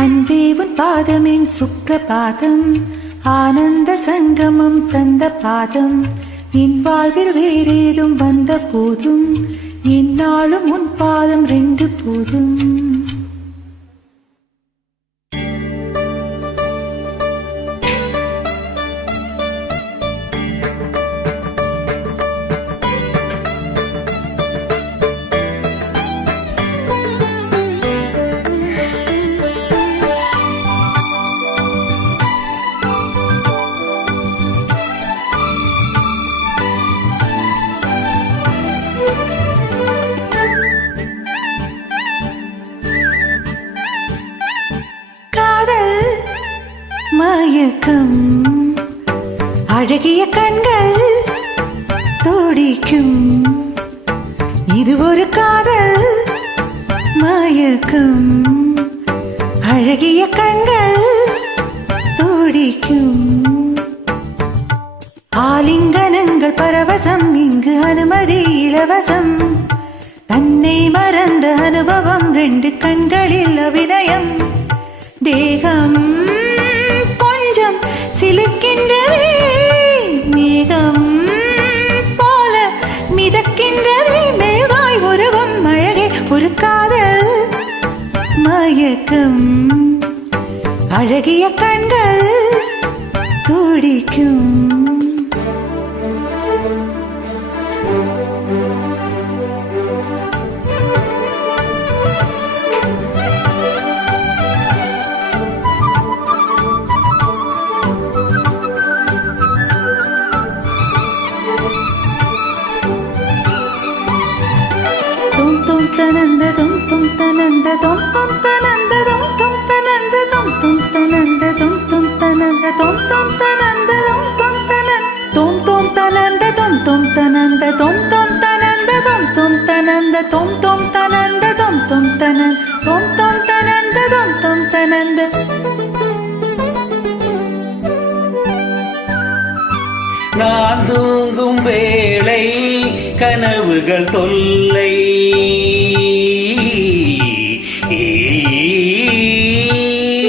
அன்பே உன் பாதமின் சுப்பிரபாதம், ஆனந்த சங்கமம் தந்த பாதம். என் வாழ்வில் வேறேதும் வந்த போதும், என்னாலும் உன் பாதம் ரெண்டு போதும். மயக்கம் அழகிய கண்கள் துடிக்கும், இது ஒரு காதல் மயக்கம். அழகிய கண்கள் துடிக்கும், ஆலிங்கனங்கள் பரவசம், இங்கு அனுமதி இலவசம். தன்னை மறந்த அனுபவம், ரெண்டு கண்களில் அபிநயம். தேகம் கொஞ்சம் சிலுக்கின்றதே, மேகம் போல மிதக்கின்றதே. மெழுகாய் உருவம் அழகே ஒரு காதல் மயக்கம். அழகிய கண்கள் துடிக்கும். Tananda dum tum tananda dum tum tananda dum tum tananda dum tum tananda dum tum tananda dum tum tananda dum tum tananda dum tum tananda dum tum tananda dum tum tananda dum tum tananda dum tum tananda dum tum tananda dum tum tananda dum tum tananda. நான் தூங்கும் வேளை கனவுகள் தொல்லை,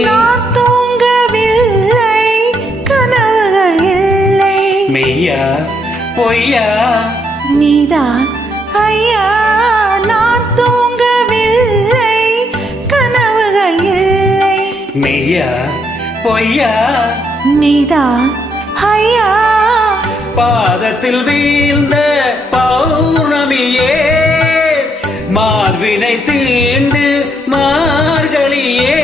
நான் தூங்கவில்லை கனவுகள் இல்லை. மெய்யா பொய்யா நீதான் ஐயா, நான் தூங்கவில்லை கனவுகள் இல்லை. மெய்யா பொய்யா நீதான் ஐயா. பாதத்தில் வீழ்ந்த பௌர்ணமியே, மார்பினை தீண்டு மார்கழியே.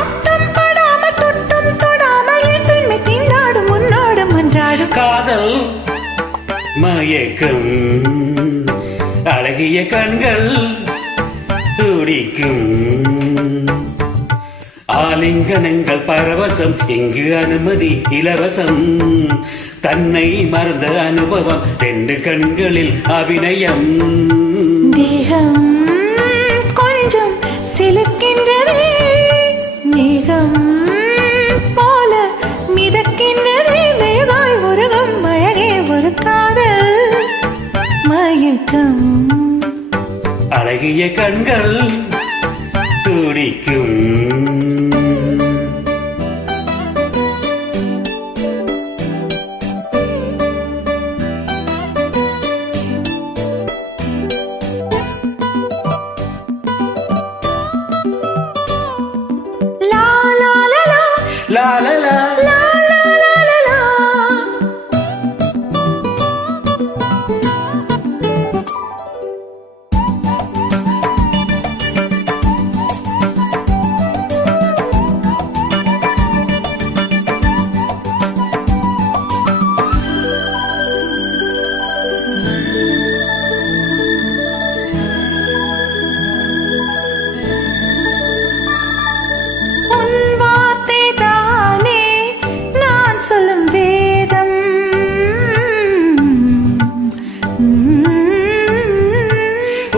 அட்டம் படாமல் தொட்டும் தொடாமல் என் பெண்மை திண்டாடும் முன்னோடும் அன்றாடும் காதல் மயக்கம், அழகிய கண்கள் துடிக்கும், ஆலிங்கனங்கள் பரவசம், இங்கு அனுமதி இலவசம். தன்னை மறந்த அனுபவம், ரெண்டு கண்களில் அபிநயம். தேகம் கொஞ்சம் சிலுக்கின்றதே, மேகம் போல மிதக்கின்றதே. மெழுகாய் உருவம் அழகே ஒரு காதல் மயக்கம். அழகிய கண்கள் துடிக்கும். La la la La la la la la. சொல்லும் வேதம்,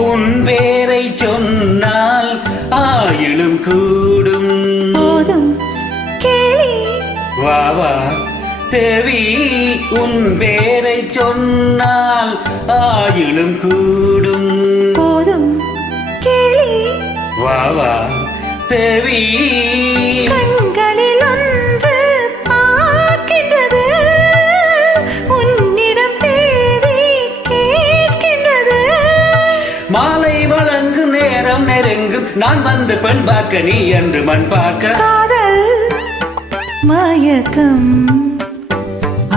உன் பேரை சொன்னால் ஆயுளும் கூடும். போதும் கேலி வாவா தேவி, உன் பேரை சொன்னால் ஆயுளும் கூடும். போதும் கேலி வாவா தேவி கண்களில் ஒன்று பார்க்கின்றது, உன்னிடம் தேதி கேட்கின்றது. மாலை வழங்கும் நேரம் நெருங்கும், நான் வந்து பெண் பார்க்க நீ என்று மண் பார்க்க. காதல் மயக்கம்,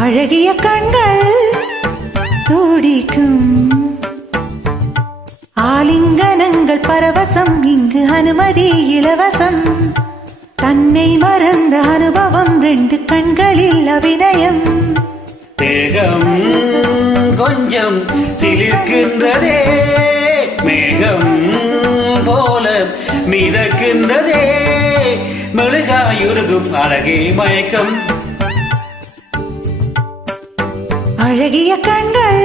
அழகிய கண்கள் துடிக்கும், ஆலிங்கனங்கள் பரவசம், இங்கு அனுமதி இலவசம். தன்னை மறந்த அனுபவம், 2 கண்களில் அபிநயம். தேகம் கொஞ்சம் சிலிர்க்கின்றதே, மேகம் போல மிதக்கின்றதே, மெழுகாயுருகும் அழகே மயக்கம். அழகிய கண்கள்